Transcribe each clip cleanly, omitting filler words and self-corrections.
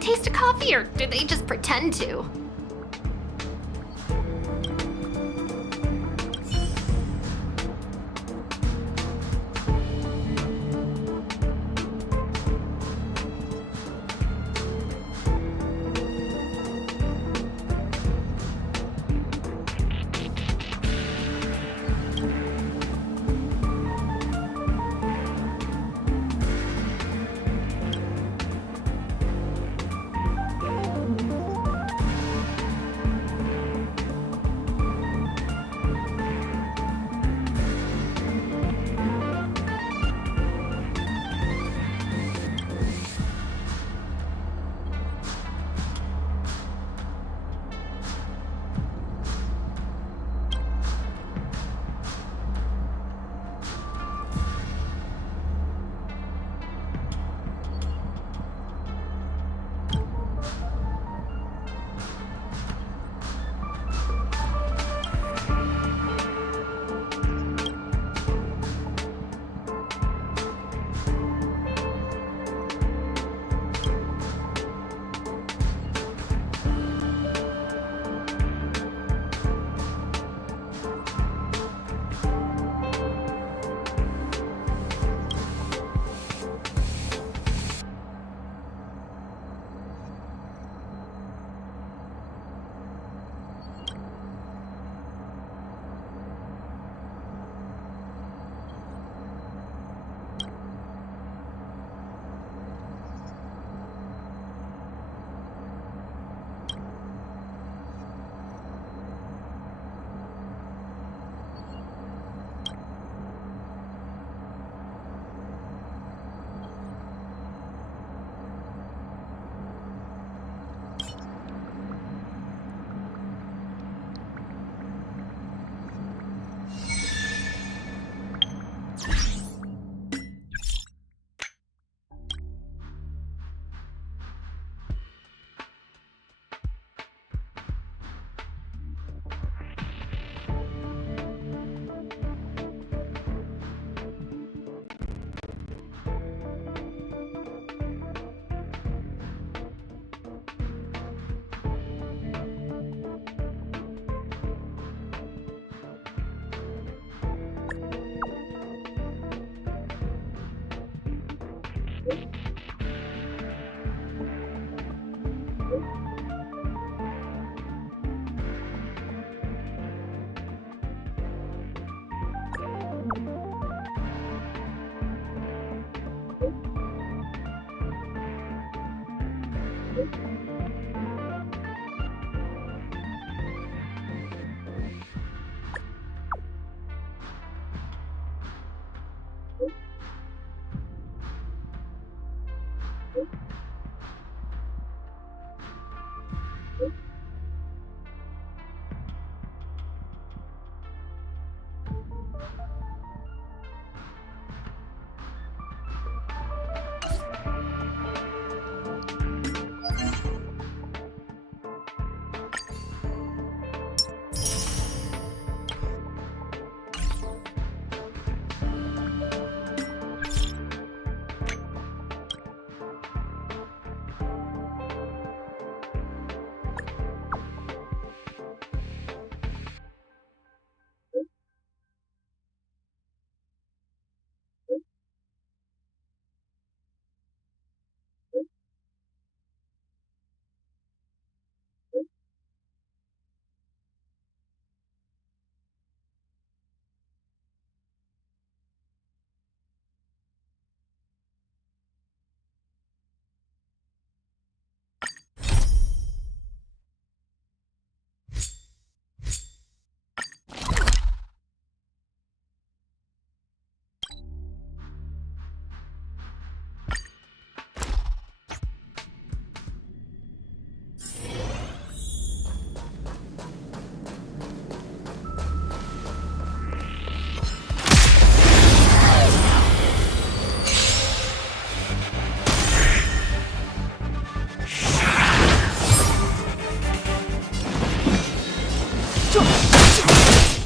Taste of coffee, or do they just pretend to?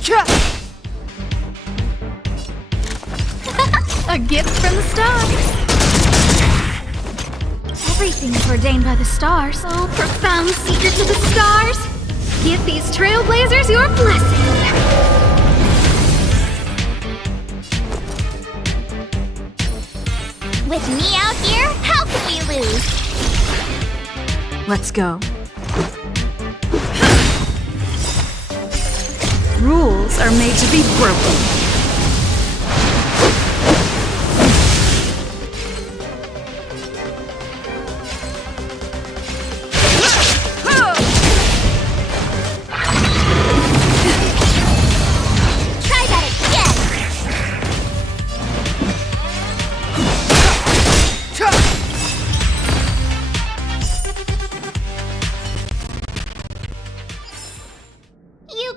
A gift from the stars. Everything is ordained by the stars. Oh, profound secrets of the stars. Give these trailblazers your blessing. With me out here, how can we lose? Let's go. Rules are made to be broken.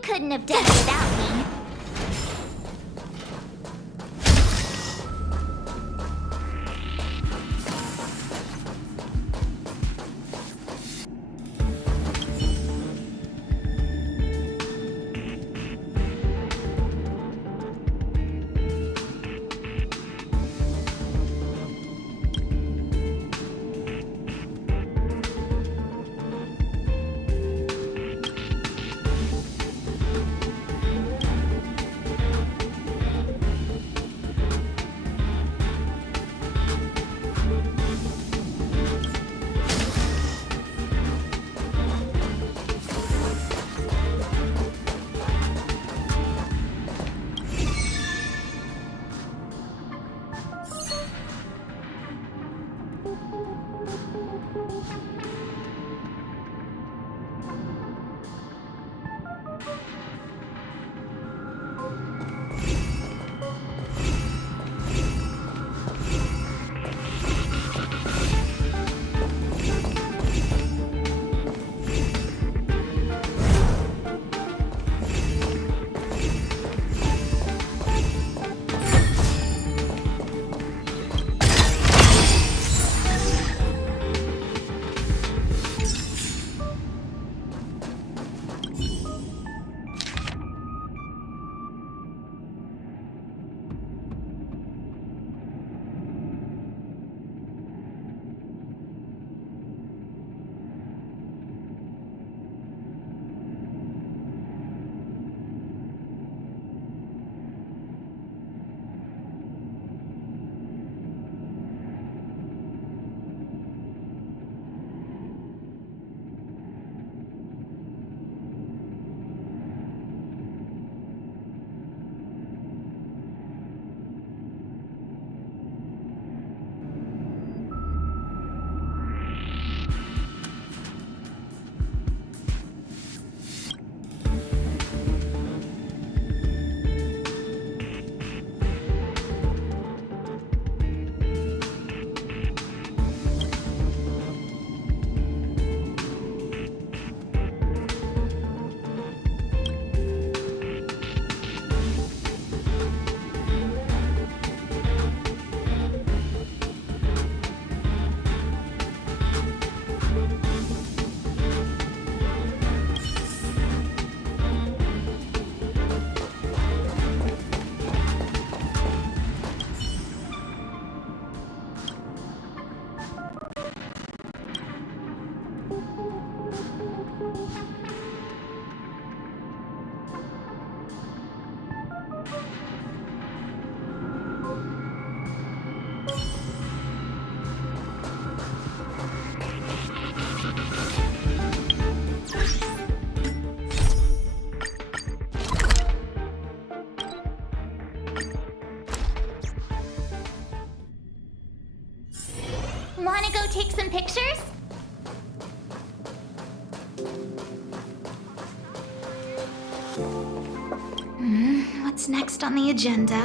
Couldn't have done it without me. Wanna go take some pictures? What's next on the agenda?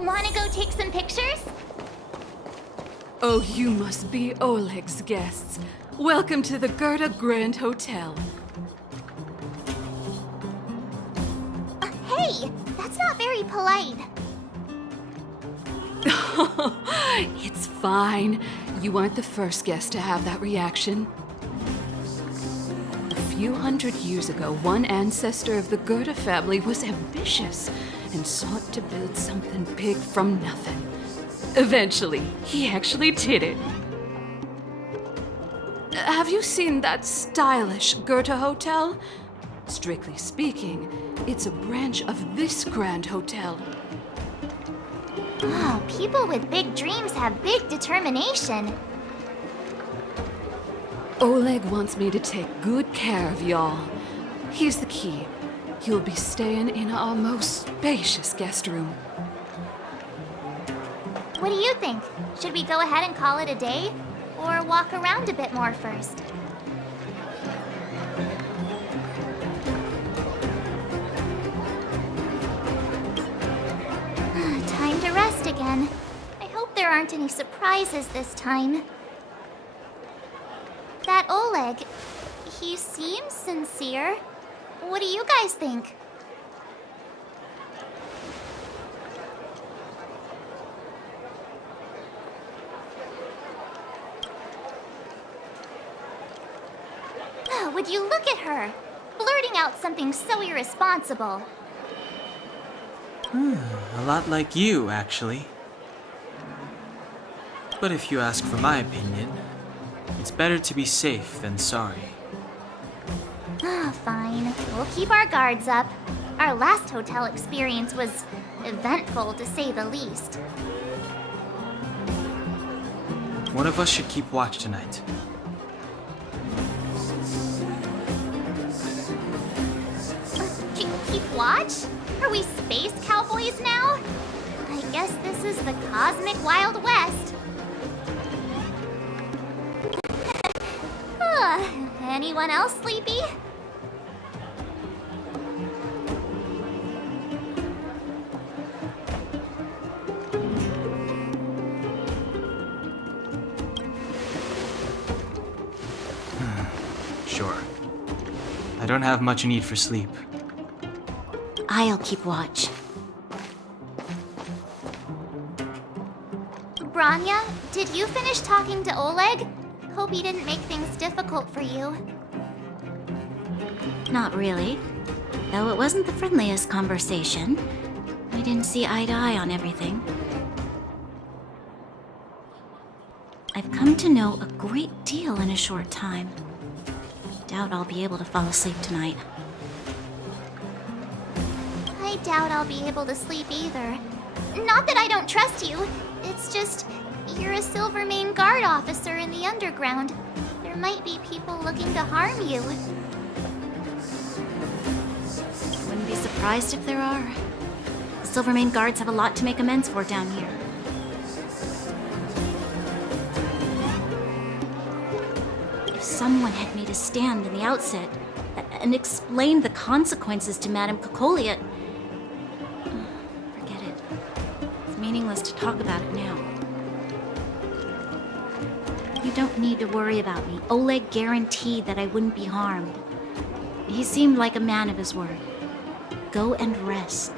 Wanna go take some pictures? Oh, you must be Oleg's guests. Welcome to the Gerda Grand Hotel. Hey, that's not very polite. It's fine. You aren't the first guest to have that reaction. A few hundred years ago, one ancestor of the Gerda family was ambitious and sought to build something big from nothing. Eventually, he actually did it. Have you seen that stylish Gerda hotel? Strictly speaking, it's a branch of this grand hotel. Oh, people with big dreams have big determination. Oleg wants me to take good care of y'all. Here's the key. You'll be staying in our most spacious guest room. What do you think? Should we go ahead and call it a day? Or walk around a bit more first? Time to rest again. I hope there aren't any surprises this time. That Oleg, he seems sincere. What do you guys think? Would you look at her, blurting out something so irresponsible? A lot like you, actually. But if you ask for my opinion, it's better to be safe than sorry. Fine. We'll keep our guards up. Our last hotel experience was eventful, to say the least. One of us should keep watch tonight. Keep watch? Are we space cowboys now? I guess this is the cosmic Wild West. Anyone else sleepy? Sure. I don't have much need for sleep. I'll keep watch. Branya, did you finish talking to Oleg? Hope he didn't make things difficult for you. Not really. Though it wasn't the friendliest conversation. We didn't see eye to eye on everything. I've come to know a great deal in a short time. Doubt I'll be able to fall asleep tonight. I doubt I'll be able to sleep either. Not that I don't trust you. It's just, you're a Silvermane Guard officer in the underground. There might be people looking to harm you. Wouldn't be surprised if there are. The Silvermane Guards have a lot to make amends for down here. If someone had made a stand in the outset and explained the consequences to Madame Cocolia, forget it. It's meaningless to talk about it now. You don't need to worry about me. Oleg guaranteed that I wouldn't be harmed. He seemed like a man of his word. Go and rest.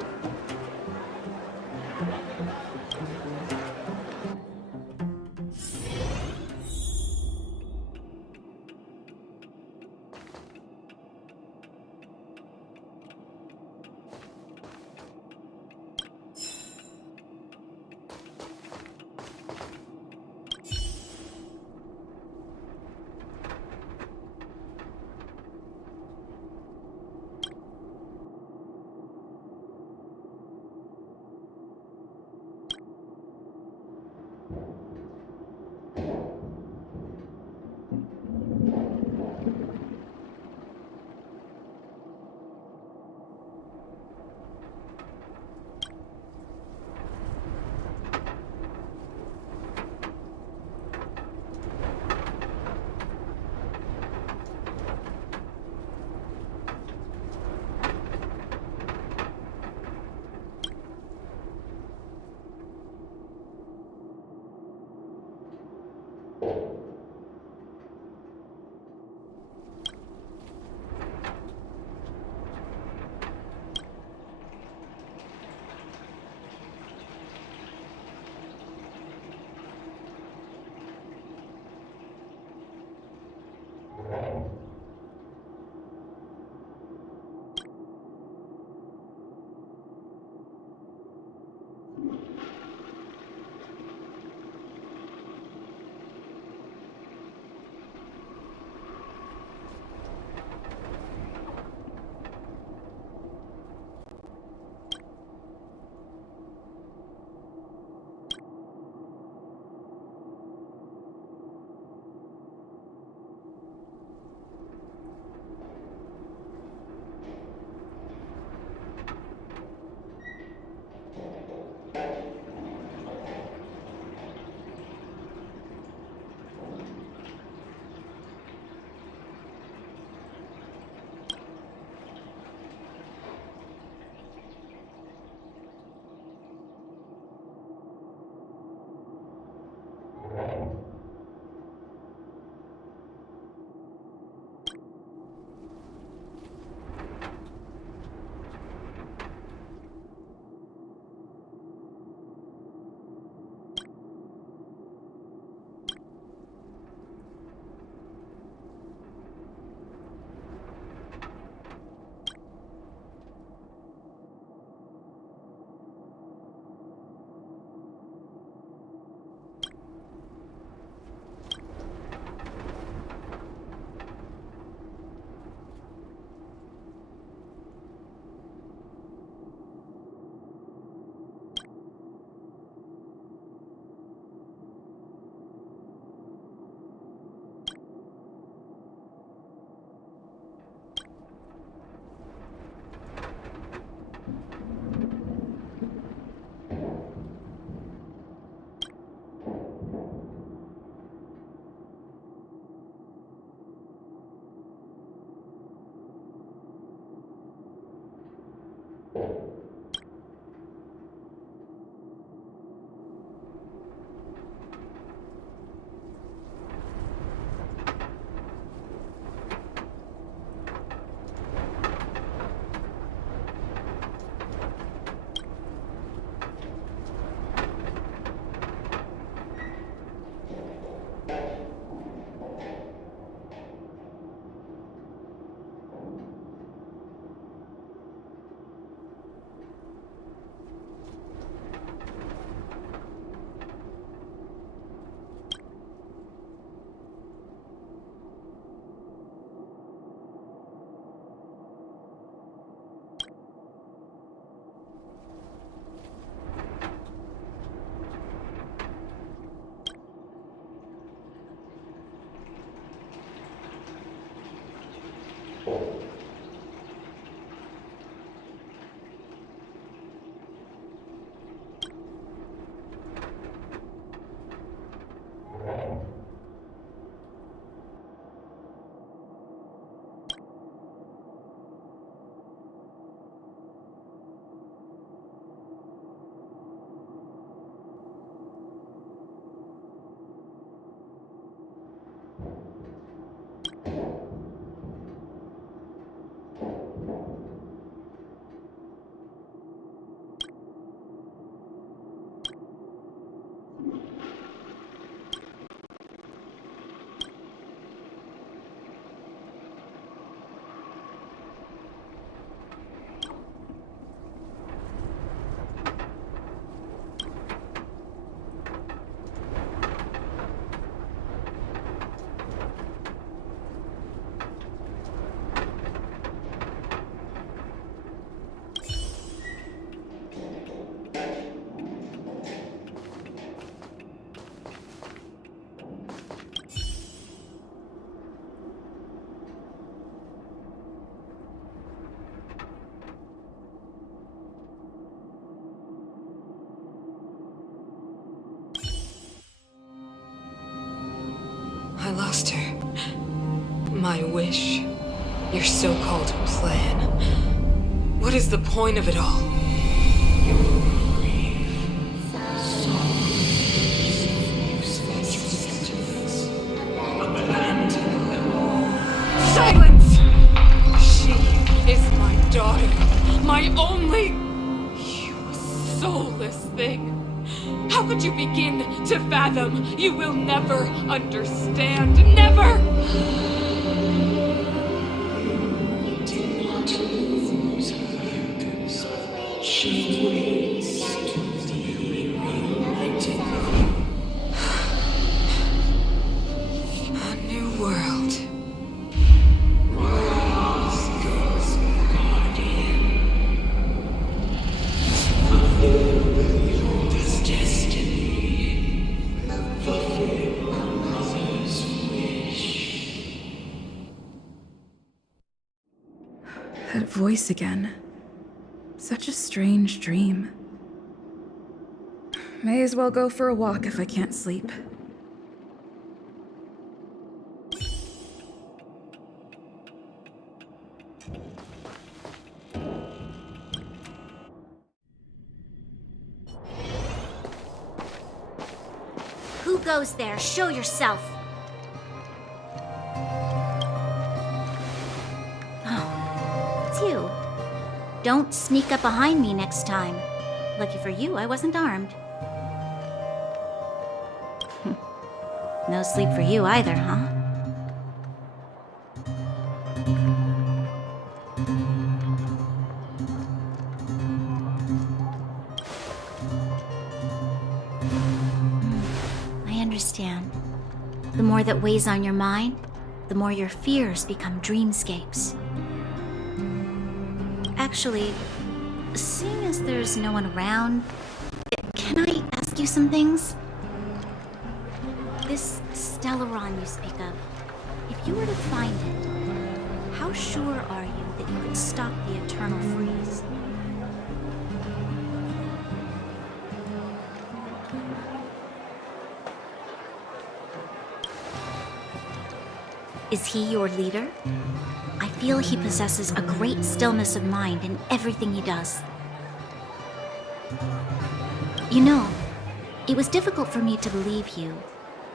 lost her. My wish. Your so-called plan. What is the point of it all? Silence! She is my daughter. My only... You soulless thing. How could you begin to fathom? You will never understand. Never! A new world. That voice again. Such a strange dream. May as well go for a walk if I can't sleep. Who goes there? Show yourself! Oh, it's you. Don't sneak up behind me next time. Lucky for you, I wasn't armed. No sleep for you either, huh? I understand. The more that weighs on your mind, the more your fears become dreamscapes. Actually, seeing as there's no one around, can I ask you some things? This Stellaron you speak of, if you were to find it, how sure are you that you could stop the eternal freeze? Is he your leader? I feel he possesses a great stillness of mind in everything he does. You know, it was difficult for me to believe you.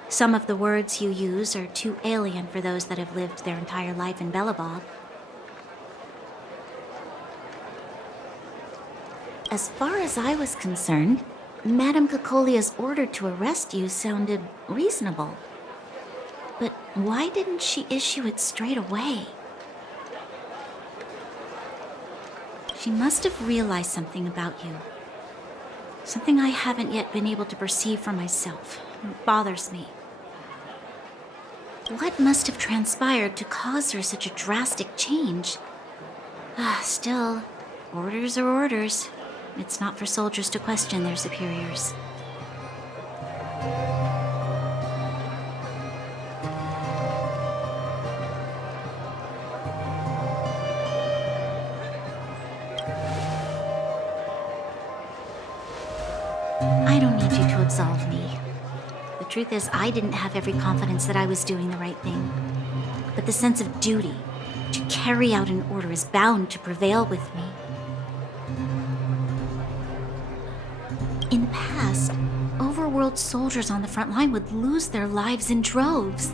Some of the words you use are too alien for those that have lived their entire life in Belobog. As far as I was concerned, Madame Cocolia's order to arrest you sounded reasonable. But why didn't she issue it straight away? She must have realized something about you. Something I haven't yet been able to perceive for myself. It bothers me. What must have transpired to cause her such a drastic change? Still, orders are orders. It's not for soldiers to question their superiors. I don't need you to absolve me. The truth is, I didn't have every confidence that I was doing the right thing. But the sense of duty to carry out an order is bound to prevail with me. In the past, overworld soldiers on the front line would lose their lives in droves.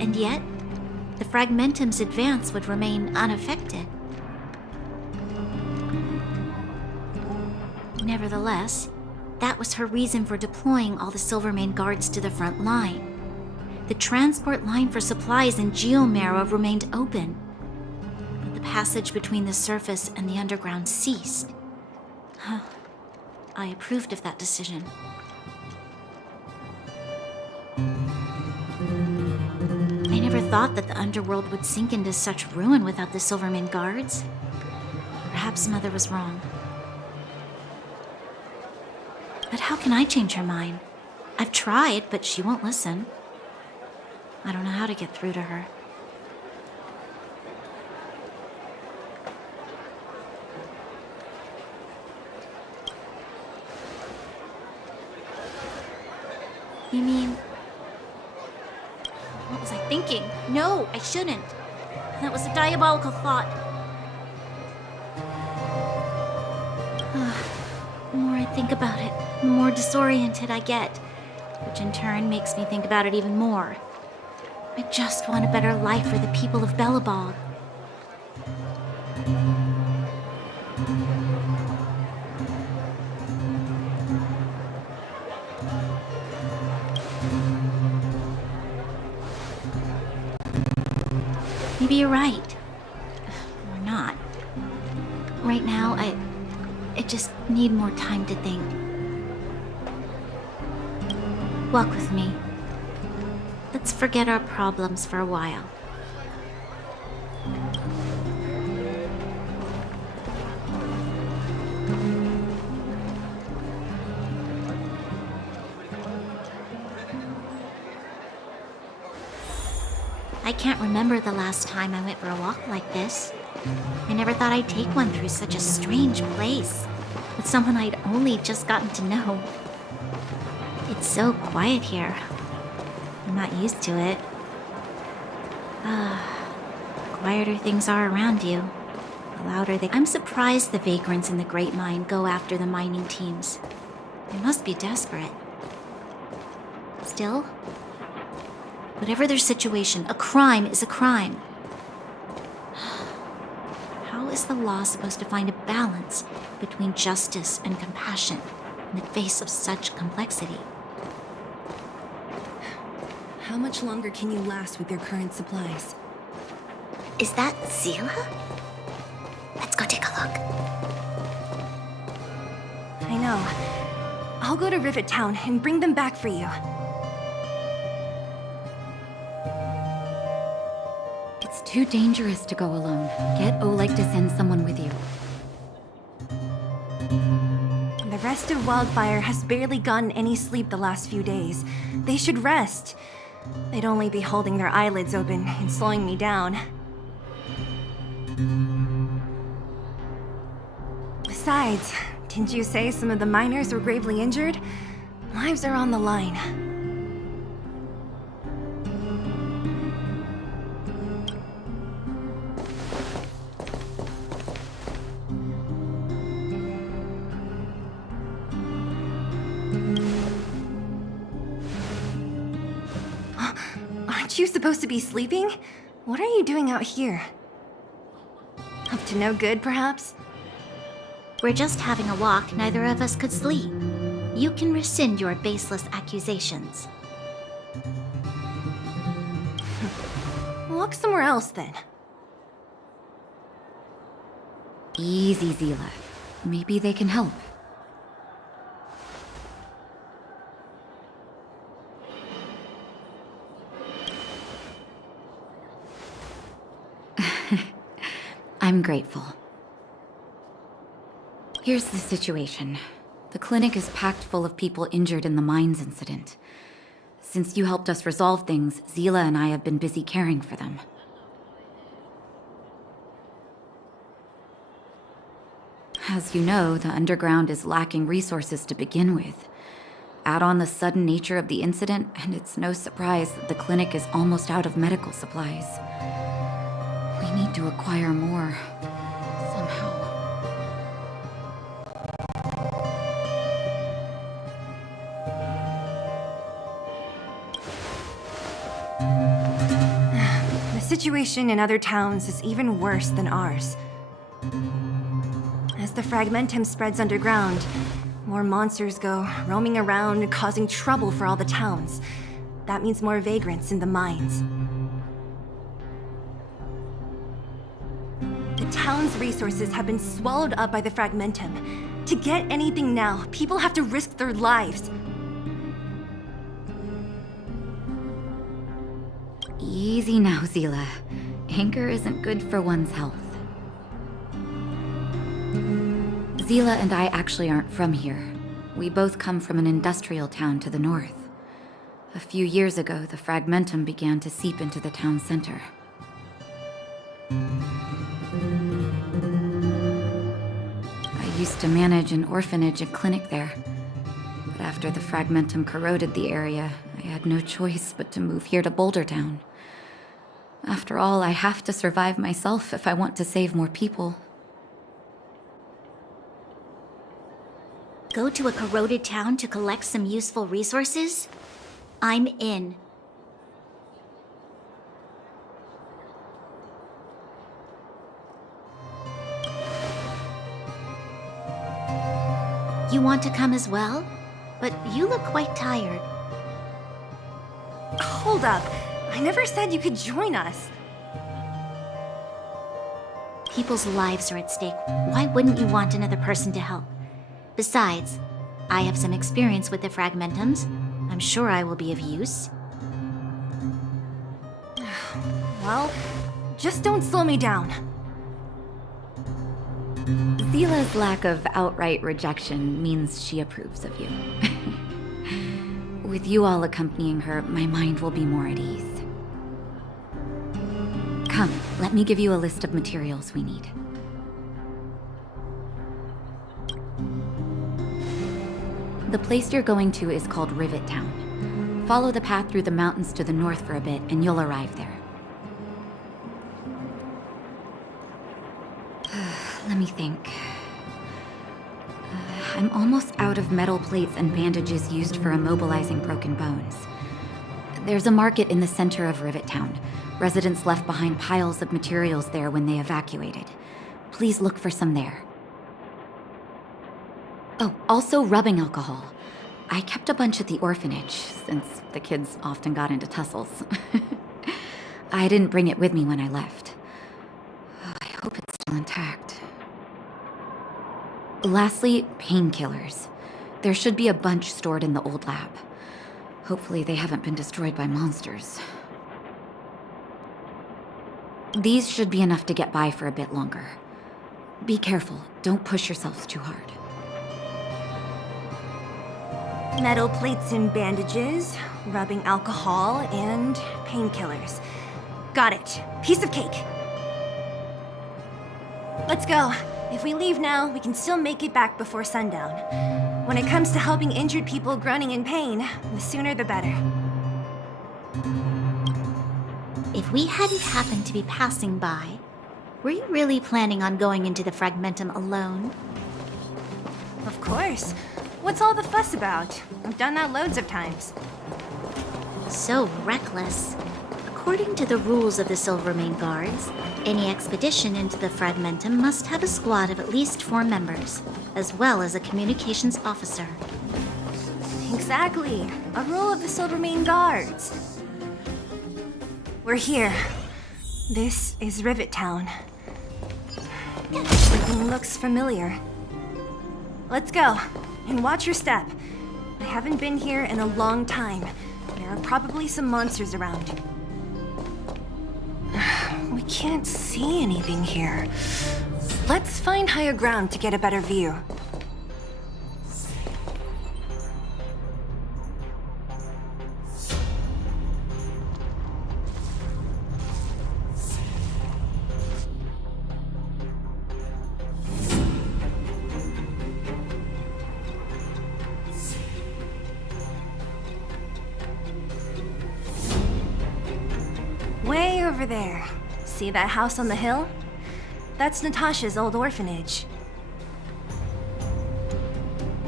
And yet, the Fragmentum's advance would remain unaffected. Nevertheless, that was her reason for deploying all the Silvermane guards to the front line. The transport line for supplies in Geomera remained open, but the passage between the surface and the underground ceased. I approved of that decision. I never thought that the underworld would sink into such ruin without the Silvermane guards. Perhaps Mother was wrong. But how can I change her mind? I've tried, but she won't listen. I don't know how to get through to her. You mean... Was I thinking? No, I shouldn't. That was a diabolical thought. The more I think about it, the more disoriented I get, which in turn makes me think about it even more. I just want a better life for the people of Belobog. Maybe you're right. Or not. Right now, I just need more time to think. Walk with me. Let's forget our problems for a while. I can't remember the last time I went for a walk like this. I never thought I'd take one through such a strange place, with someone I'd only just gotten to know. It's so quiet here. I'm not used to it. The quieter things are around you, the louder they... I'm surprised the vagrants in the Great Mine go after the mining teams. They must be desperate. Still, whatever their situation, a crime is a crime. How is the law supposed to find a balance between justice and compassion in the face of such complexity? How much longer can you last with your current supplies? Is that Zila? Let's go take a look. I know. I'll go to Rivet Town and bring them back for you. It's too dangerous to go alone. Get Oleg to send someone with you. The rest of Wildfire has barely gotten any sleep the last few days. They should rest. They'd only be holding their eyelids open and slowing me down. Besides, didn't you say some of the miners were gravely injured? Lives are on the line. Aren't you supposed to be sleeping? What are you doing out here? Up to no good, perhaps? We're just having a walk. Neither of us could sleep. You can rescind your baseless accusations. Walk somewhere else, then. Easy, Zila. Maybe they can help. I'm grateful. Here's the situation. The clinic is packed full of people injured in the mines incident. Since you helped us resolve things, Zila and I have been busy caring for them. As you know, the underground is lacking resources to begin with. Add on the sudden nature of the incident, and it's no surprise that the clinic is almost out of medical supplies. We need to acquire more, somehow. The situation in other towns is even worse than ours. As the Fragmentum spreads underground, more monsters go roaming around, causing trouble for all the towns. That means more vagrants in the mines. The town's resources have been swallowed up by the Fragmentum. To get anything now, people have to risk their lives. Easy now, Zila. Anger isn't good for one's health. Zila and I actually aren't from here. We both come from an industrial town to the north. A few years ago, the Fragmentum began to seep into the town center. I used to manage an orphanage and clinic there. But after the fragmentum corroded the area, I had no choice but to move here to Boulder Town. After all, I have to survive myself if I want to save more people. Go to a corroded town to collect some useful resources? I'm in. You want to come as well? But you look quite tired. Hold up. I never said you could join us. People's lives are at stake. Why wouldn't you want another person to help? Besides, I have some experience with the fragmentums. I'm sure I will be of use. Well, just don't slow me down. Zila's lack of outright rejection means she approves of you. With you all accompanying her, my mind will be more at ease. Come, let me give you a list of materials we need. The place you're going to is called Rivet Town. Follow the path through the mountains to the north for a bit, and you'll arrive there. Let me think. I'm almost out of metal plates and bandages used for immobilizing broken bones. There's a market in the center of Rivet Town. Residents left behind piles of materials there when they evacuated. Please look for some there. Oh, also rubbing alcohol. I kept a bunch at the orphanage, since the kids often got into tussles. I didn't bring it with me when I left. I hope it's still intact. Lastly, painkillers. There should be a bunch stored in the old lab. Hopefully they haven't been destroyed by monsters. These should be enough to get by for a bit longer. Be careful, don't push yourselves too hard. Metal plates and bandages, rubbing alcohol, and painkillers. Got it. Piece of cake. Let's go. If we leave now, we can still make it back before sundown. When it comes to helping injured people groaning in pain, the sooner the better. If we hadn't happened to be passing by, were you really planning on going into the fragmentum alone? Of course. What's all the fuss about? I've done that loads of times. So reckless. According to the rules of the Silvermane Guards, any expedition into the fragmentum must have a squad of at least 4 members, as well as a communications officer. Exactly. A rule of the Silvermane Guards. We're here. This is Rivet Town. Everything looks familiar. Let's go, and watch your step. I haven't been here in a long time. There are probably some monsters around. We can't see anything here. Let's find higher ground to get a better view. Way over there. See that house on the hill? That's Natasha's old orphanage.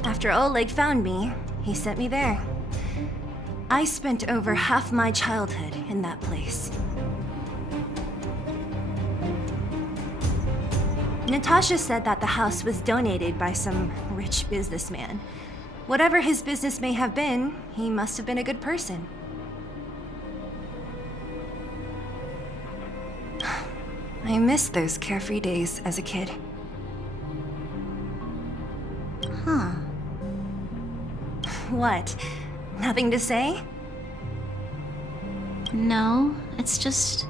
After Oleg found me, he sent me there. I spent over half my childhood in that place. Natasha said that the house was donated by some rich businessman. Whatever his business may have been, he must have been a good person. I miss those carefree days as a kid. Huh. What? Nothing to say? No, it's just...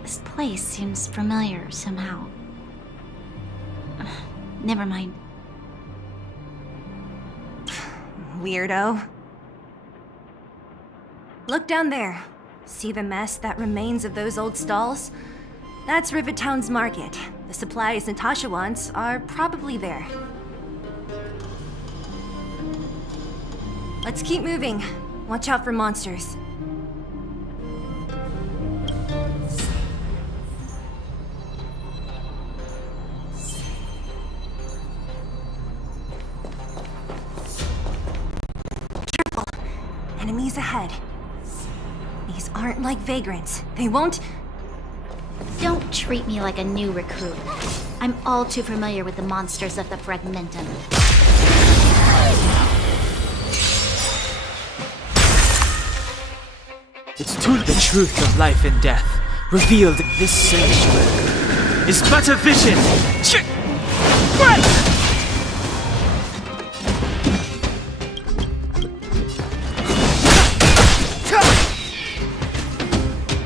this place seems familiar somehow. Never mind. Weirdo. Look down there. See the mess that remains of those old stalls? That's Rivet Town's market. The supplies Natasha wants are probably there. Let's keep moving. Watch out for monsters. Careful! Enemies ahead. These aren't like vagrants. They won't... Don't treat me like a new recruit. I'm all too familiar with the monsters of the Fragmentum. It's to the truth of life and death, revealed in this sanctuary, is but a vision.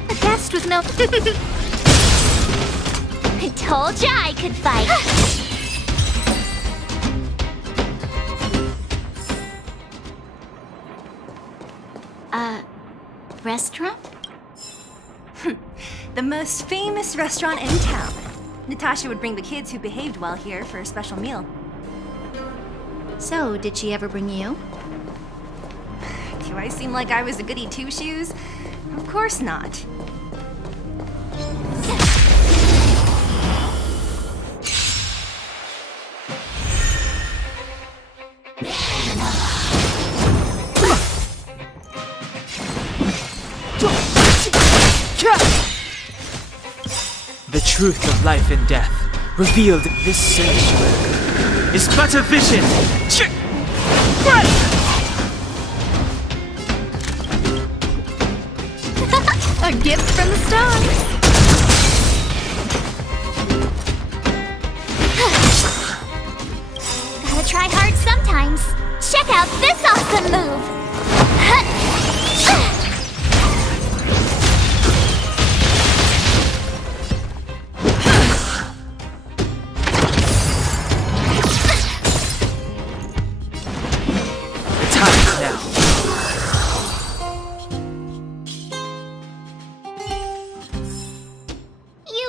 A guest with no... I told ya I could fight. Restaurant? The most famous restaurant in town. Natasha would bring the kids who behaved well here for a special meal. So, did she ever bring you? Do I seem like I was a goody two-shoes? Of course not. The truth of life and death, revealed in this sanctuary, is but a vision. A gift from the stars. Gotta try hard sometimes. Check out this awesome move.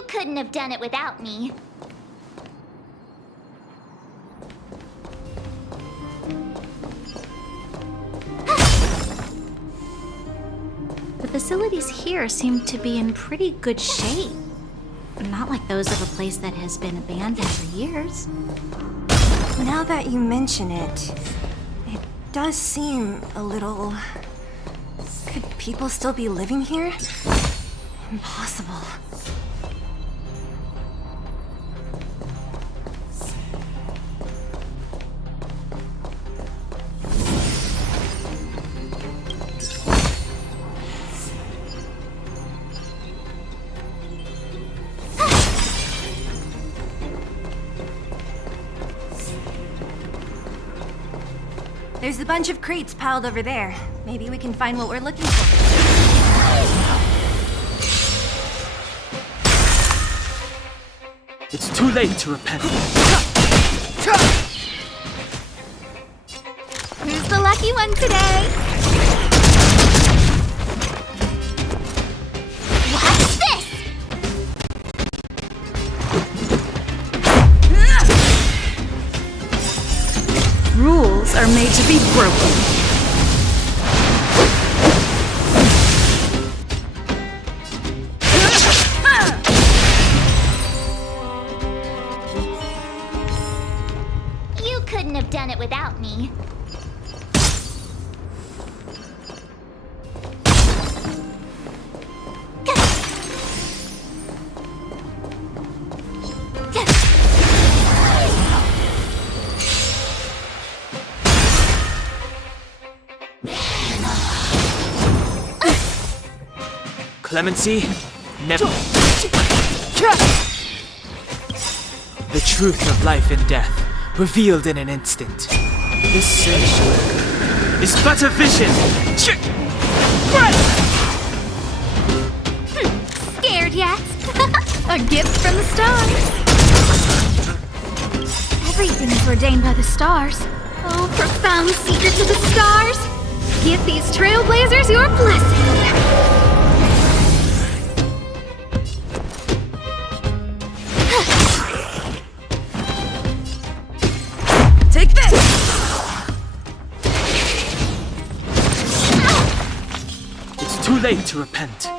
Couldn't have done it without me. The facilities here seem to be in pretty good shape. Not like those of a place that has been abandoned for years. Now that you mention it, it does seem a little... Could people still be living here? Impossible. There's a bunch of crates piled over there. Maybe we can find what we're looking for. It's too late to repent. Who's the lucky one today? What's this? Rules are made to be broken. You couldn't have done it without me. Clemency, never. The truth of life and death, revealed in an instant. This sanctuary is but a vision. Scared yet? A gift from the stars. Everything is ordained by the stars. Oh, profound secrets of the stars. Give these trailblazers your blessing. Take this! too late to repent.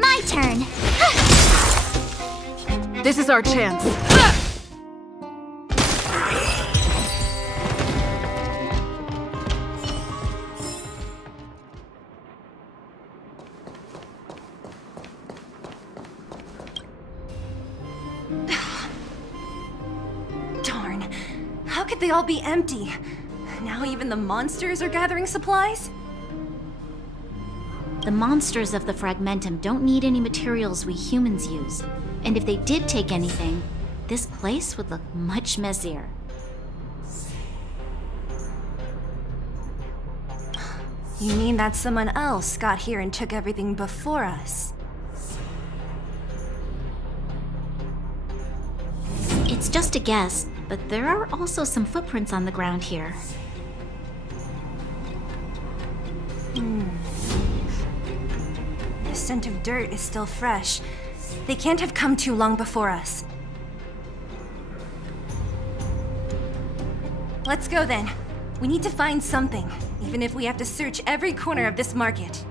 My turn. This is our chance. Darn. How could they all be empty? Now even the monsters are gathering supplies? The monsters of the Fragmentum don't need any materials we humans use. And if they did take anything, this place would look much messier. You mean that someone else got here and took everything before us? It's just a guess, but there are also some footprints on the ground here. The scent of dirt is still fresh. They can't have come too long before us. Let's go then. We need to find something, even if we have to search every corner of this market.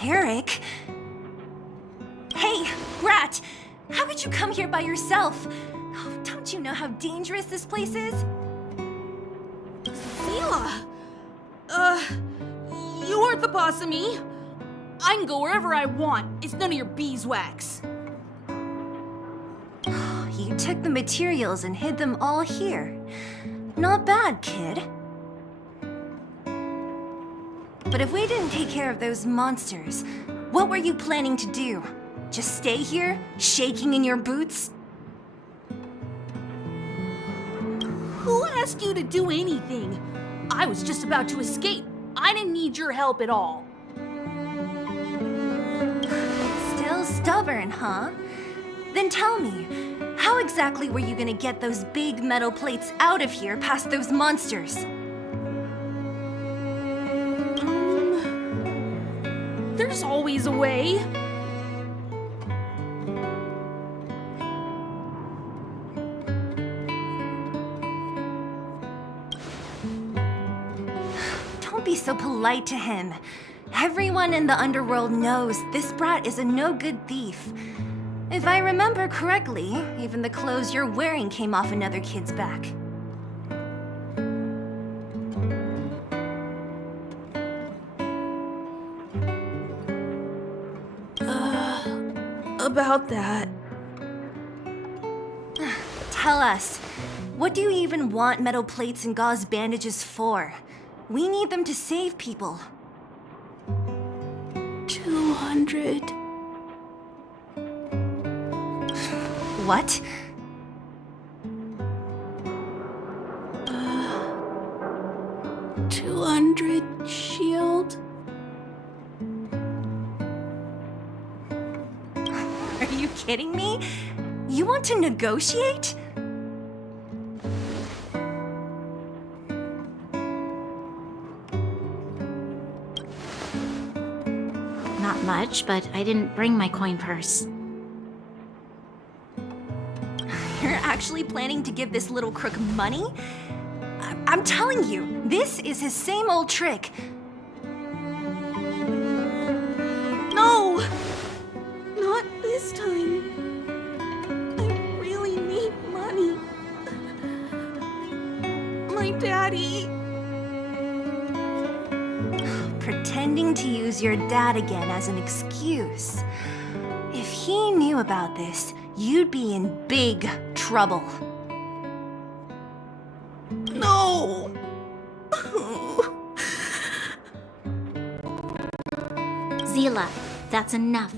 Eric? Hey, Brat! How could you come here by yourself? Oh, don't you know how dangerous this place is? Fila! You aren't the boss of me. I can go wherever I want. It's none of your beeswax. You took the materials and hid them all here. Not bad, kid. But if we didn't take care of those monsters, what were you planning to do? Just stay here, shaking in your boots? Who asked you to do anything? I was just about to escape. I didn't need your help at all. Still stubborn, huh? Then tell me, how exactly were you gonna get those big metal plates out of here past those monsters? There's always a way. Don't be so polite to him. Everyone in the underworld knows this brat is a no-good thief. If I remember correctly, even the clothes you're wearing came off another kid's back. About that. Tell us, what do you even want metal plates and gauze bandages for? We need them to save people. 200. What? 200 shield. Are you kidding me? You want to negotiate? Not much, but I didn't bring my coin purse. You're actually planning to give this little crook money? I'm telling you, this is his same old trick. No! Not this time. I really need money. My daddy. Pretending to use your dad again as an excuse. If he knew about this, you'd be in big trouble. No! Zila, that's enough.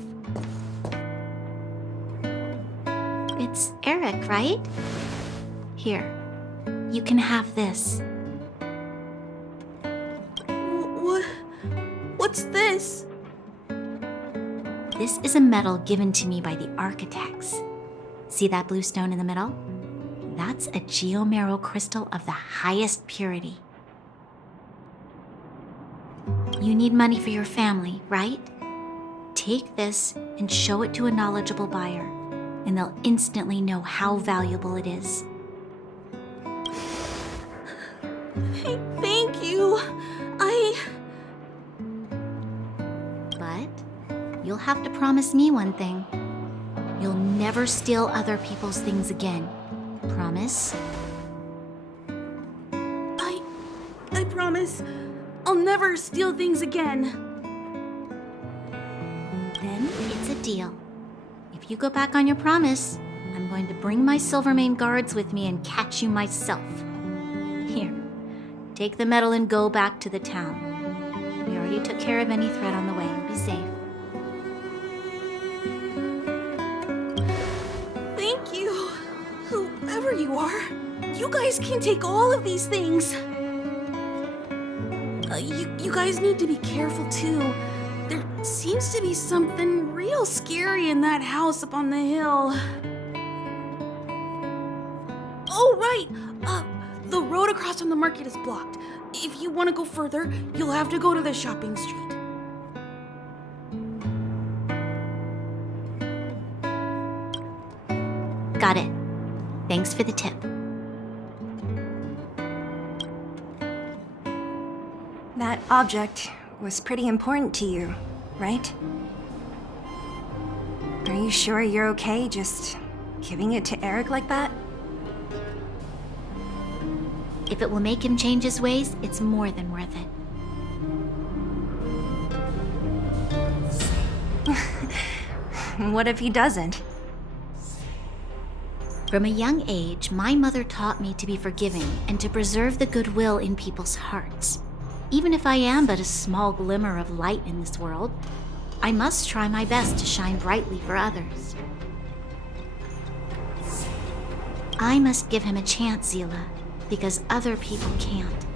It's Eric, right? Here, you can have this. What's this? This is a medal given to me by the architects. See that blue stone in the middle? That's a geomarrow crystal of the highest purity. You need money for your family, right? Take this and show it to a knowledgeable buyer, and they'll instantly know how valuable it is. Thank you. But you'll have to promise me one thing. You'll never steal other people's things again. Promise? I promise. I'll never steal things again. Then it's a deal. If you go back on your promise, I'm going to bring my Silvermane guards with me and catch you myself. Here, take the medal and go back to the town. We already took care of any threat on the way. You'll be safe. Thank you. Whoever you are, you guys can take all of these things. You guys need to be careful too. There seems to be something real scary in that house up on the hill. Oh, right! The road across from the market is blocked. If you want to go further, you'll have to go to the shopping street. Got it. Thanks for the tip. That object was pretty important to you, right? Are you sure you're okay just giving it to Eric like that? If it will make him change his ways, it's more than worth it. What if he doesn't? From a young age, my mother taught me to be forgiving and to preserve the goodwill in people's hearts. Even if I am but a small glimmer of light in this world, I must try my best to shine brightly for others. I must give him a chance, Zila, because other people can't.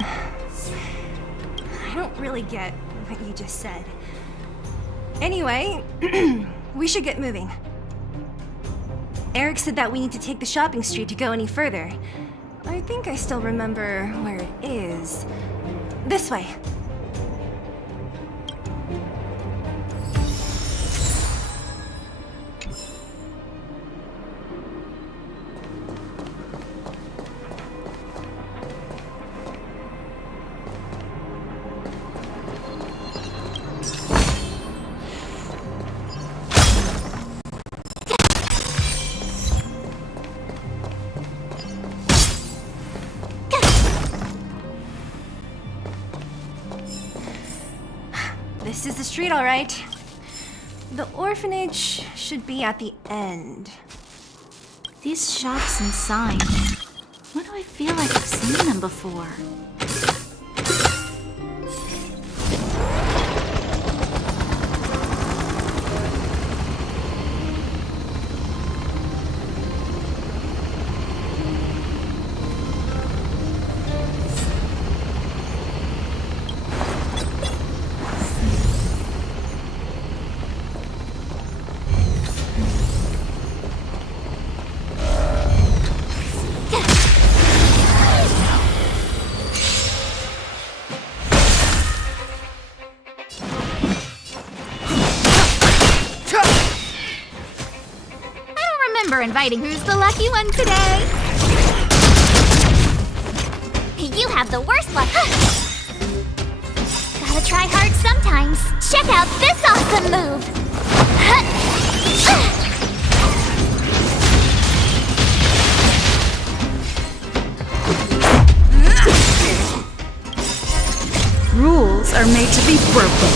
I don't really get what you just said. Anyway, we should get moving. Eric said that we need to take the shopping street to go any further. I think I still remember where it is. This way. This is the street, all right. The orphanage should be at the end. These shops and signs, why do I feel like I've seen them before? Inviting who's the lucky one today. You have the worst luck. Gotta try hard sometimes. Check out this awesome move. Rules are made to be broken.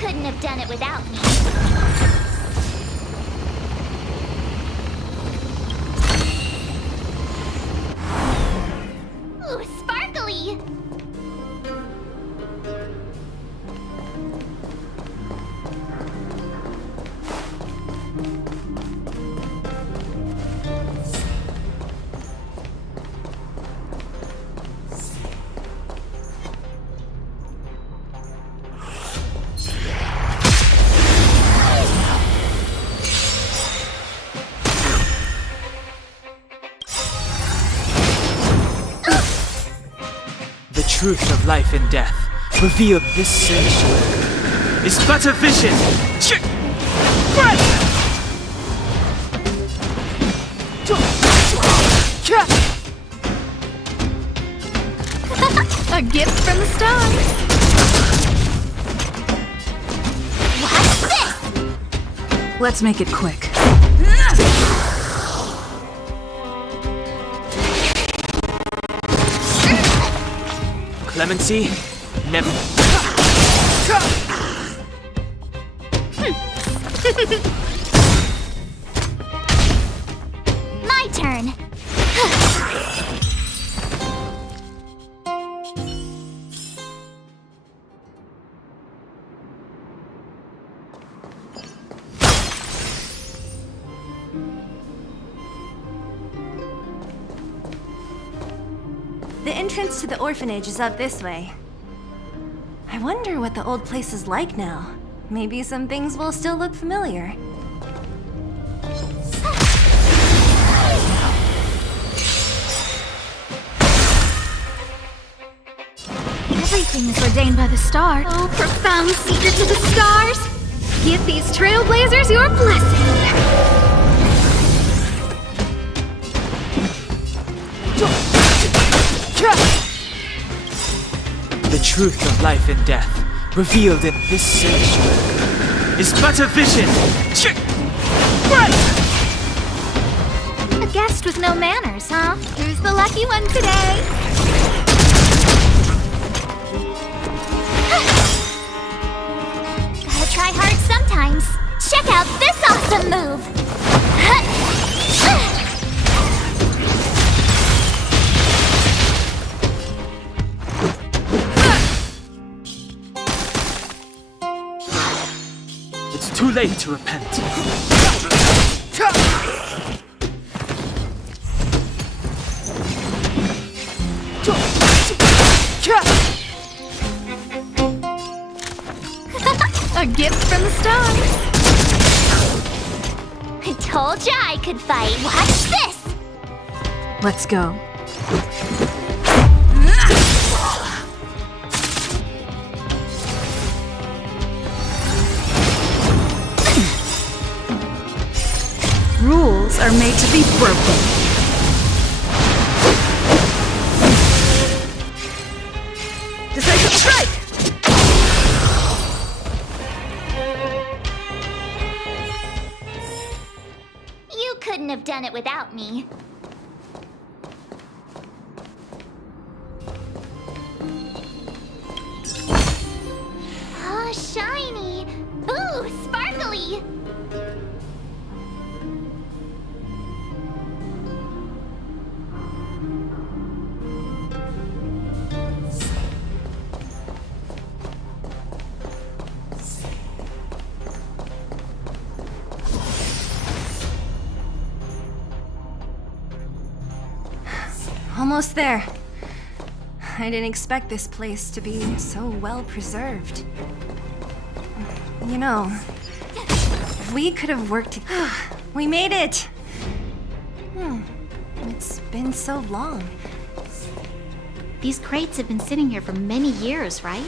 couldn't have done it without me. Ooh, sparkly! The truth of life and death, revealed this sanctuary, is but a vision! A gift from the stars. What's this? Let's make it quick. Clemency, never. My turn. The entrance to the orphanage is up this way. I wonder what the old place is like now. Maybe some things will still look familiar. Everything is ordained by the stars. Oh, profound secret to the stars. Give these trailblazers your blessing. The truth of life and death, revealed in this sanctuary, is but a vision! A guest with no manners, huh? Who's the lucky one today? Gotta try hard sometimes. Check out this awesome move! It's too late to repent. A gift from the stars. I told ya I could fight. Watch this! Let's go. Rules are made to be broken. Decisive strike! You couldn't have done it without me. Oh, shiny! Ooh, sparkly! Almost there. I didn't expect this place to be so well preserved. You know, we could have worked together. We made it! It's been so long. These crates have been sitting here for many years, right?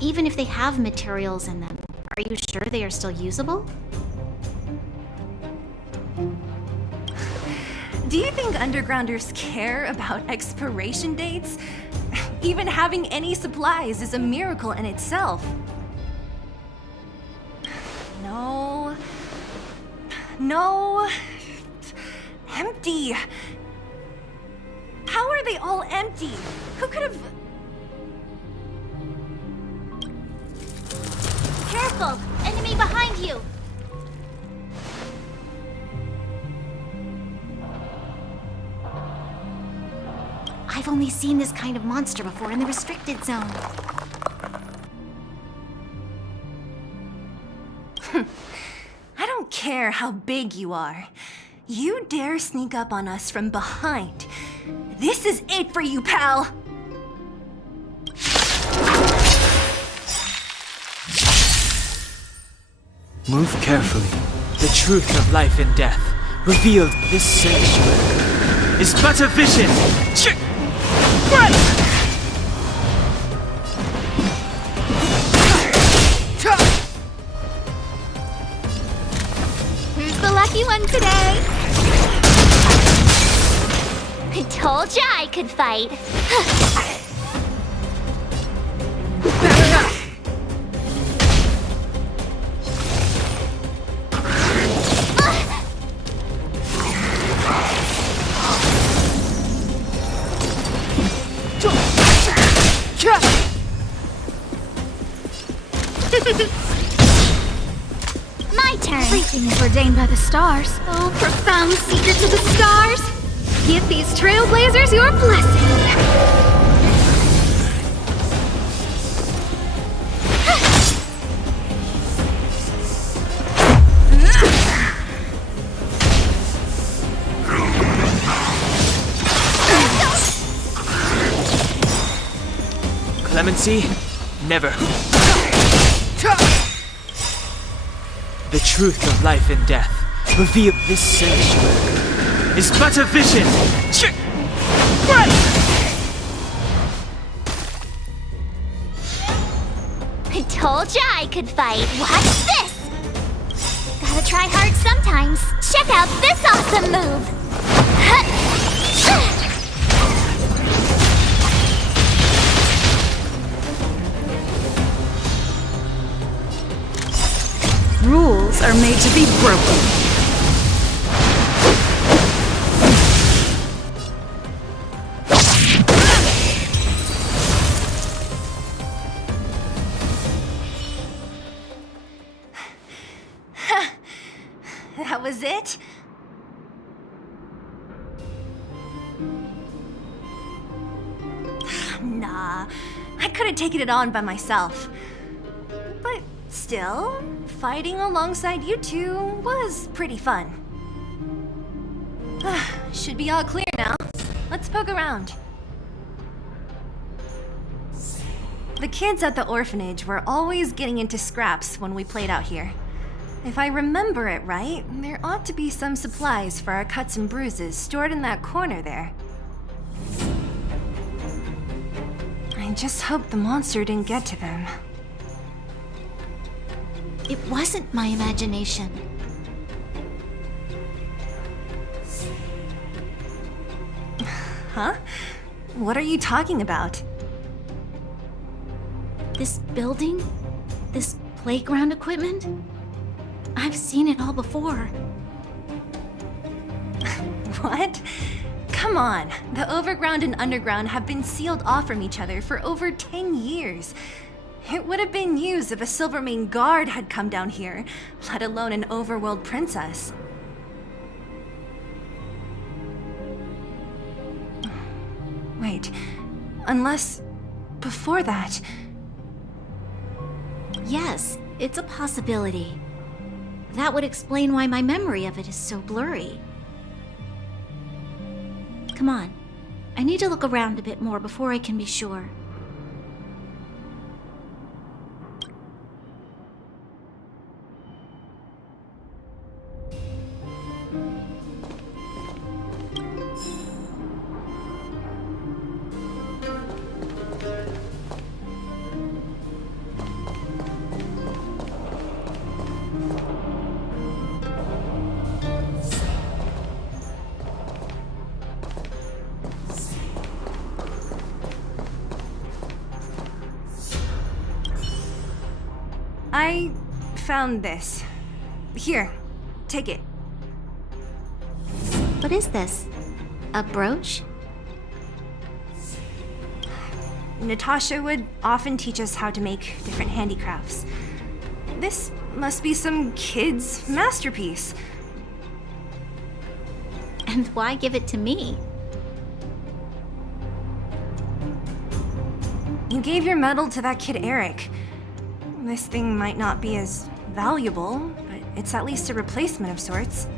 Even if they have materials in them, are you sure they are still usable? Do you think undergrounders care about expiration dates? Even having any supplies is a miracle in itself. No. No. Empty. How are they all empty? Who could have... Careful! I've only seen this kind of monster before in the restricted zone. I don't care how big you are. You dare sneak up on us from behind. This is it for you, pal! Move carefully. The truth of life and death, revealed this sanctuary, is but a vision! Who's the lucky one today? I told ya I could fight. My turn. Everything is ordained by the stars. Oh, profound secrets of the stars. Give these trailblazers your blessing. Clemency? Never. The truth of life and death, revealed this sanctuary, is but a vision! I told ya I could fight. Watch this! Gotta try hard sometimes. Check out this awesome move! Rules are made to be broken. That was it? Nah, I could have taken it on by myself. But still, fighting alongside you two was pretty fun. Should be all clear now. Let's poke around. The kids at the orphanage were always getting into scraps when we played out here. If I remember it right, there ought to be some supplies for our cuts and bruises stored in that corner there. I just hope the monster didn't get to them. It wasn't my imagination. Huh? What are you talking about? This building? This playground equipment? I've seen it all before. What? Come on, the overground and underground have been sealed off from each other for over 10 years. It would have been used if a Silvermane guard had come down here, let alone an overworld princess. Wait, unless before that... Yes, it's a possibility. That would explain why my memory of it is so blurry. Come on. I need to look around a bit more before I can be sure. I found this. Here, take it. What is this? A brooch? Natasha would often teach us how to make different handicrafts. This must be some kid's masterpiece. And why give it to me? You gave your medal to that kid Eric. This thing might not be as valuable, but it's at least a replacement of sorts.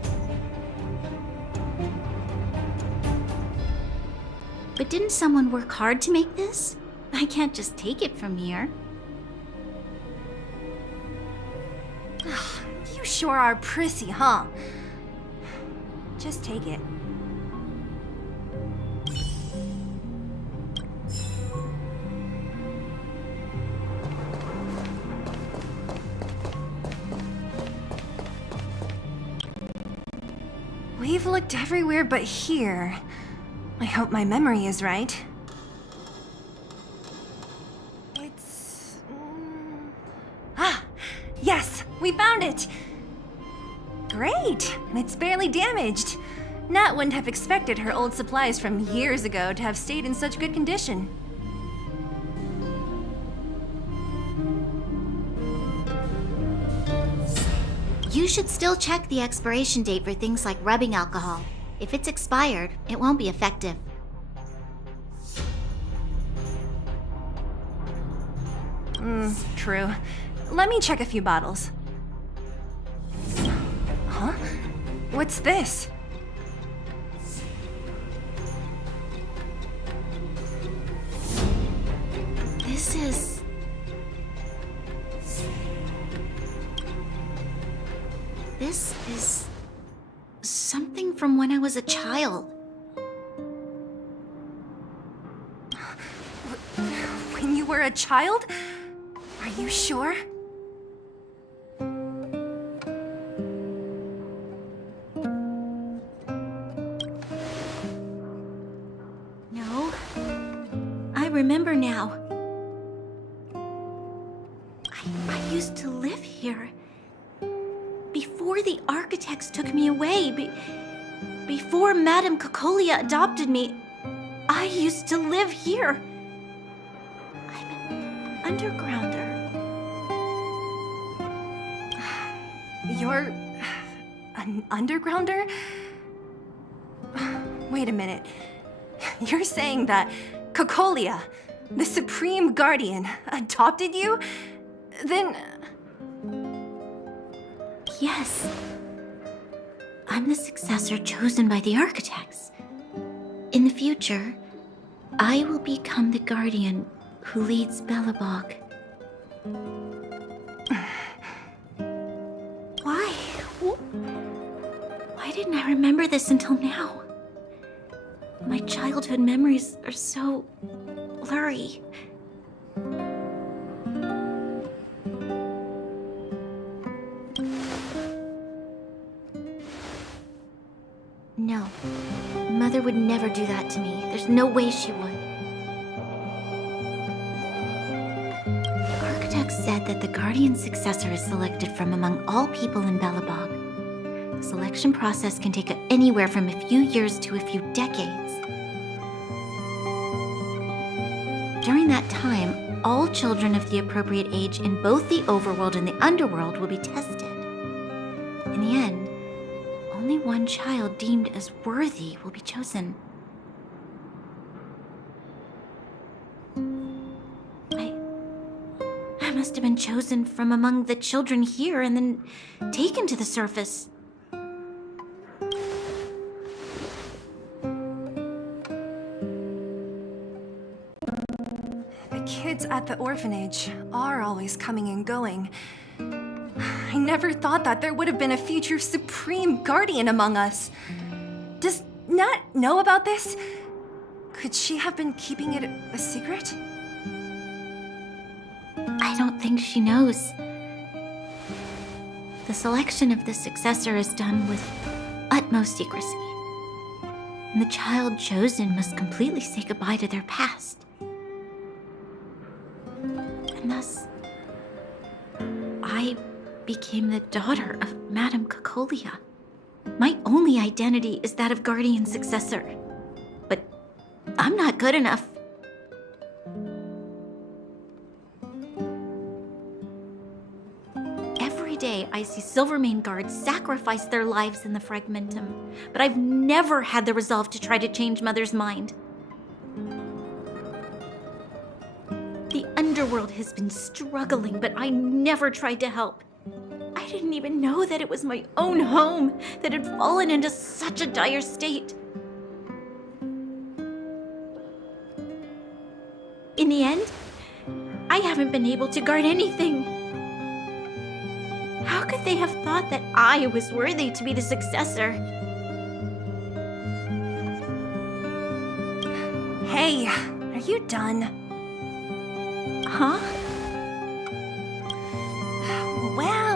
But didn't someone work hard to make this? I can't just take it from here. You sure are prissy, huh? Just take it. We've looked everywhere but here. I hope my memory is right. It's... yes! We found it! Great! And it's barely damaged. Nat wouldn't have expected her old supplies from years ago to have stayed in such good condition. You should still check the expiration date for things like rubbing alcohol. If it's expired, it won't be effective. True. Let me check a few bottles. Huh? What's this? This is... This is... something from when I was a child. When you were a child? Are you sure? No. I remember now. I used to live here. Before the architects took me away, before Madame Cocolia adopted me, I used to live here. I'm an undergrounder. You're... an undergrounder? Wait a minute. You're saying that Cocolia, the Supreme Guardian, adopted you? Then... Yes. I'm the successor chosen by the architects. In the future, I will become the guardian who leads Belobog. Why? Why didn't I remember this until now? My childhood memories are so blurry. No. Mother would never do that to me. There's no way she would. The architects said that the guardian successor is selected from among all people in Belobog. The selection process can take anywhere from a few years to a few decades. During that time, all children of the appropriate age in both the overworld and the underworld will be tested. In the end, only one child deemed as worthy will be chosen. I must have been chosen from among the children here and then taken to the surface. The kids at the orphanage are always coming and going. I never thought that there would have been a future Supreme Guardian among us. Does Nat know about this? Could she have been keeping it a secret? I don't think she knows. The selection of the successor is done with utmost secrecy. And the child chosen must completely say goodbye to their past. And thus, I became the daughter of Madame Cocolia. My only identity is that of guardian successor. But I'm not good enough. Every day I see Silvermane guards sacrifice their lives in the Fragmentum, but I've never had the resolve to try to change Mother's mind. underworld has been struggling, but I never tried to help. I didn't even know that it was my own home that had fallen into such a dire state. In the end, I haven't been able to guard anything. How could they have thought that I was worthy to be the successor? Hey, are you done? Huh? Wow.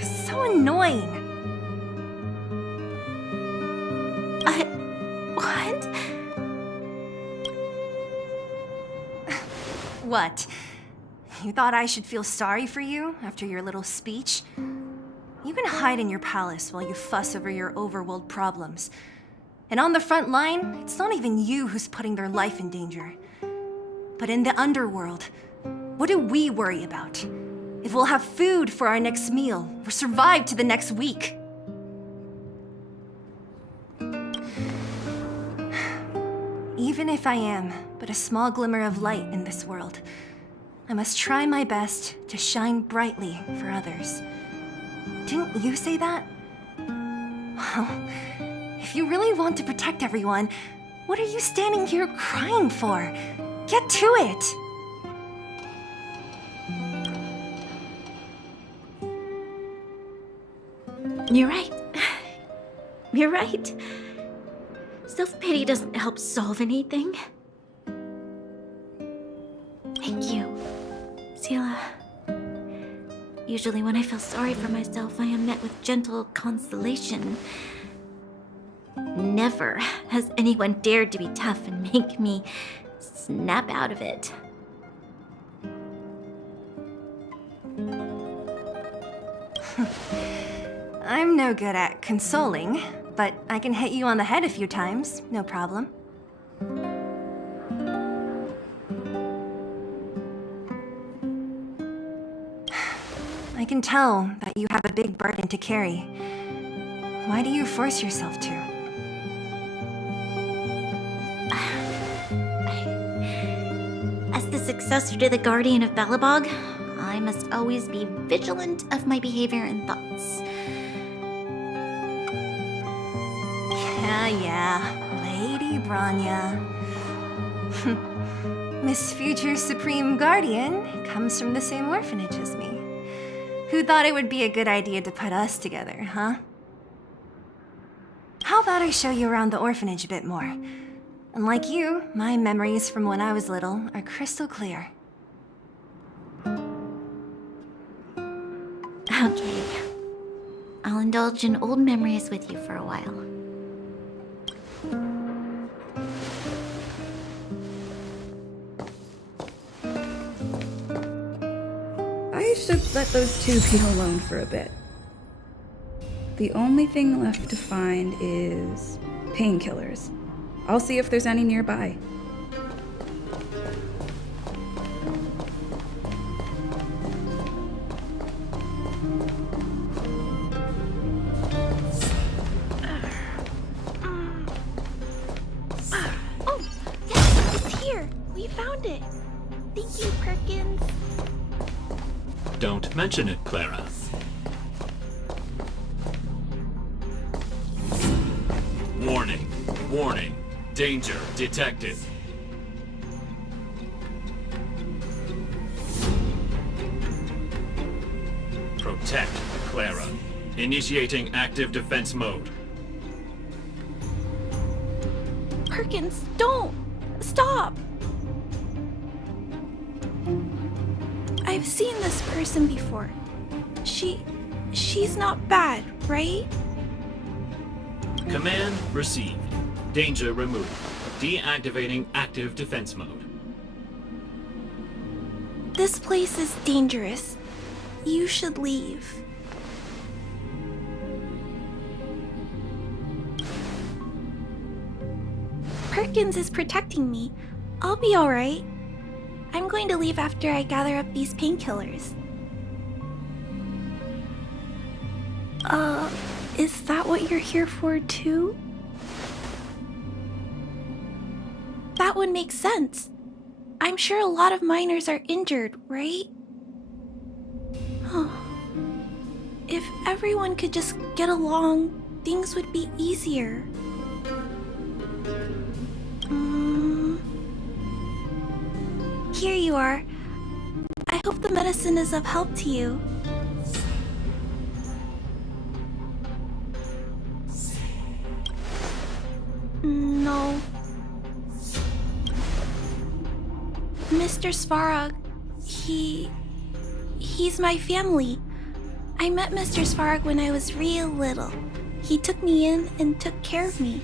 So annoying. What? What? You thought I should feel sorry for you after your little speech? You can hide in your palace while you fuss over your overworld problems. And on the front line, it's not even you who's putting their life in danger. But in the underworld, what do we worry about? If we'll have food for our next meal, or survive to the next week. Even if I am but a small glimmer of light in this world, I must try my best to shine brightly for others. Didn't you say that? Well, if you really want to protect everyone, what are you standing here crying for? Get to it! You're right. You're right. Self-pity doesn't help solve anything. Thank you, Sila. Usually when I feel sorry for myself, I am met with gentle consolation. Never has anyone dared to be tough and make me snap out of it. I'm no good at consoling, but I can hit you on the head a few times, no problem. I can tell that you have a big burden to carry. Why do you force yourself to? As the successor to the Guardian of Belobog, I must always be vigilant of my behavior and thoughts. Yeah, Lady Branya. Miss Future Supreme Guardian comes from the same orphanage as me. Who thought it would be a good idea to put us together, huh? How about I show you around the orphanage a bit more? Unlike you, my memories from when I was little are crystal clear. Okay. I'll indulge in old memories with you for a while. I should let those two be alone for a bit. The only thing left to find is painkillers. I'll see if there's any nearby. Oh, yes, it's here. We found it. Thank you, Perkins. Don't mention it, Clara. Warning, warning, danger detected. Protect Clara. Initiating active defense mode. Perkins, don't! Stop! I've seen this person before. She's not bad, right? Command received. Danger removed. Deactivating active defense mode. This place is dangerous. You should leave. Perkins is protecting me. I'll be alright. I'm going to leave after I gather up these painkillers. Is that what you're here for too? That would make sense. I'm sure a lot of miners are injured, right? Huh. If everyone could just get along, things would be easier. Here you are. I hope the medicine is of help to you. No. Mr. Svarog, he's my family. I met Mr. Svarog when I was real little. He took me in and took care of me.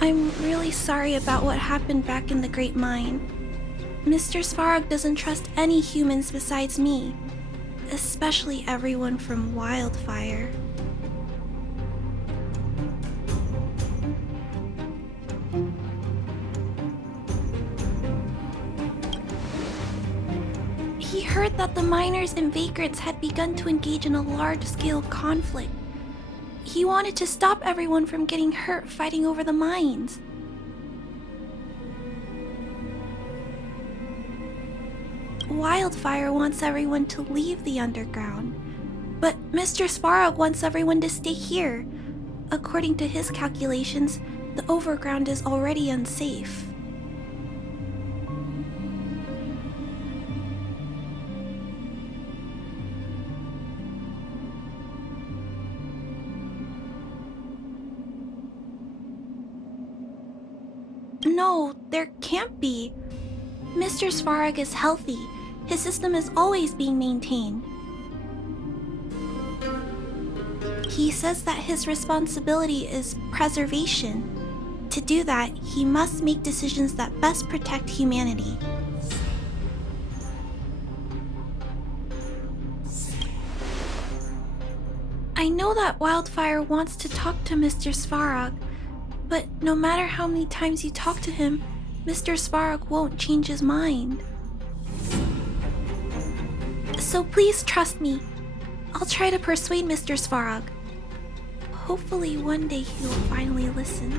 I'm really sorry about what happened back in the Great Mine. Mr. Svarog doesn't trust any humans besides me, especially everyone from Wildfire. He heard that the miners and vagrants had begun to engage in a large-scale conflict. He wanted to stop everyone from getting hurt fighting over the mines. Wildfire wants everyone to leave the underground, but Mr. Svarog wants everyone to stay here. According to his calculations, the overground is already unsafe. No, there can't be. Mr. Svarog is healthy. His system is always being maintained. He says that his responsibility is preservation. To do that, he must make decisions that best protect humanity. I know that Wildfire wants to talk to Mr. Svarog, but no matter how many times you talk to him, Mr. Svarog won't change his mind. So please trust me. I'll try to persuade Mr. Svarog. Hopefully one day he will finally listen.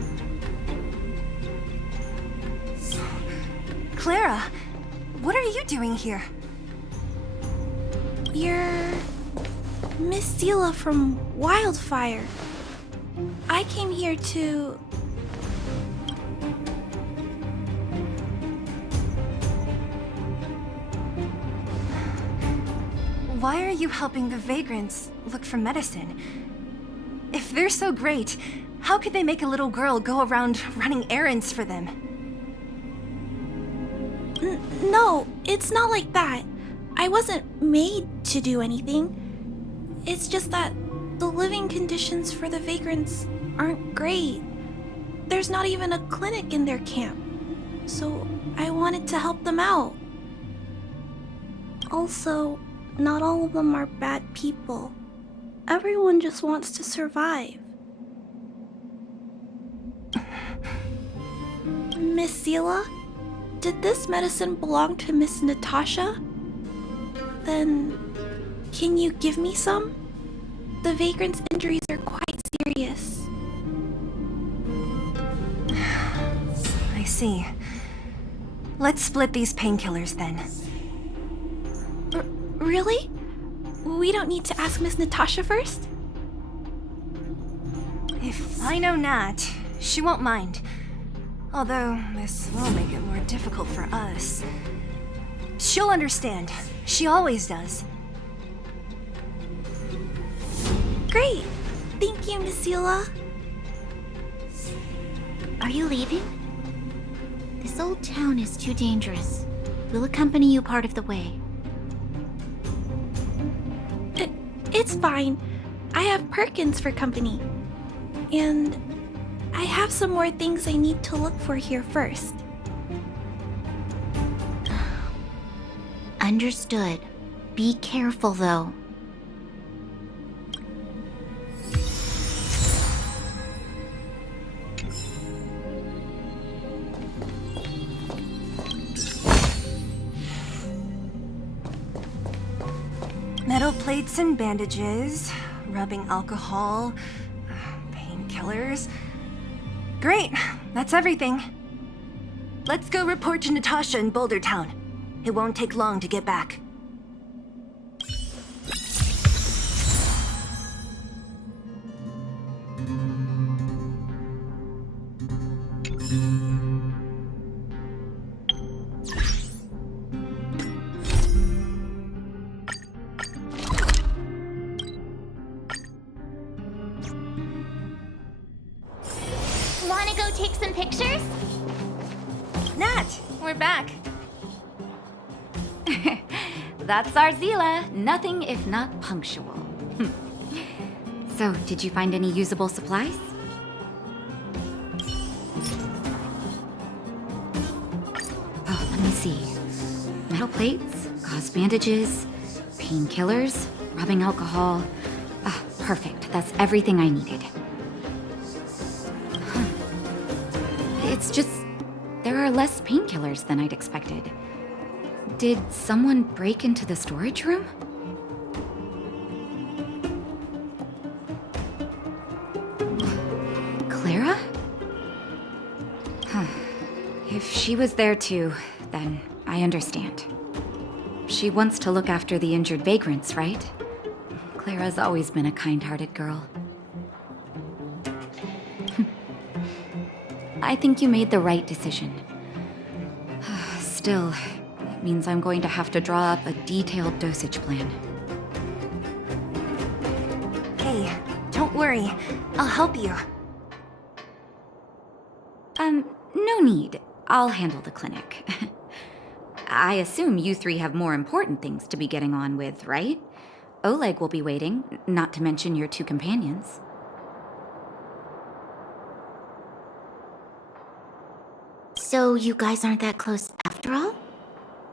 Clara, what are you doing here? You're Miss Seela from Wildfire. I came here to... Why are you helping the vagrants look for medicine? If they're so great, how could they make a little girl go around running errands for them? No, it's not like that. I wasn't made to do anything. It's just that the living conditions for the vagrants aren't great. There's not even a clinic in their camp, so I wanted to help them out. Also, not all of them are bad people. Everyone just wants to survive. Miss Seela, did this medicine belong to Miss Natasha? Then, can you give me some? The vagrant's injuries are quite serious. I see. Let's split these painkillers then. Really? We don't need to ask Miss Natasha first? If I know Nat, she won't mind. Although, this will make it more difficult for us. She'll understand. She always does. Great! Thank you, Miss Seela. Are you leaving? This old town is too dangerous. We'll accompany you part of the way. It's fine. I have Perkins for company. And I have some more things I need to look for here first. Understood. Be careful, though. Metal plates and bandages, rubbing alcohol, painkillers. Great, that's everything. let's go report to Natasha in Boulder Town. It won't take long to get back. Wanna go take some pictures? Nat, we're back. That's our Zila, nothing if not punctual. So, did you find any usable supplies? Oh, let me see. Metal plates, gauze bandages, painkillers, rubbing alcohol. Ah, perfect. That's everything I needed. It's just, there are less painkillers than I'd expected. Did someone break into the storage room? Clara? Huh. If she was there too, then I understand. She wants to look after the injured vagrants, right? Clara's always been a kind-hearted girl. I think you made the right decision. Still, it means I'm going to have to draw up a detailed dosage plan. Hey, don't worry. I'll help you. No need. I'll handle the clinic. I assume you three have more important things to be getting on with, right? Oleg will be waiting, not to mention your two companions. So you guys aren't that close after all?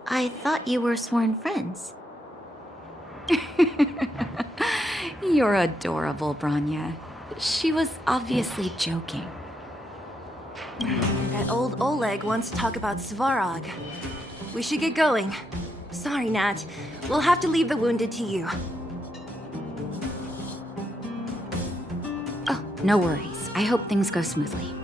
I thought you were sworn friends. You're adorable, Branya. She was obviously joking. That old Oleg wants to talk about Svarog. We should get going. Sorry, Nat. We'll have to leave the wounded to you. Oh, no worries. I hope things go smoothly.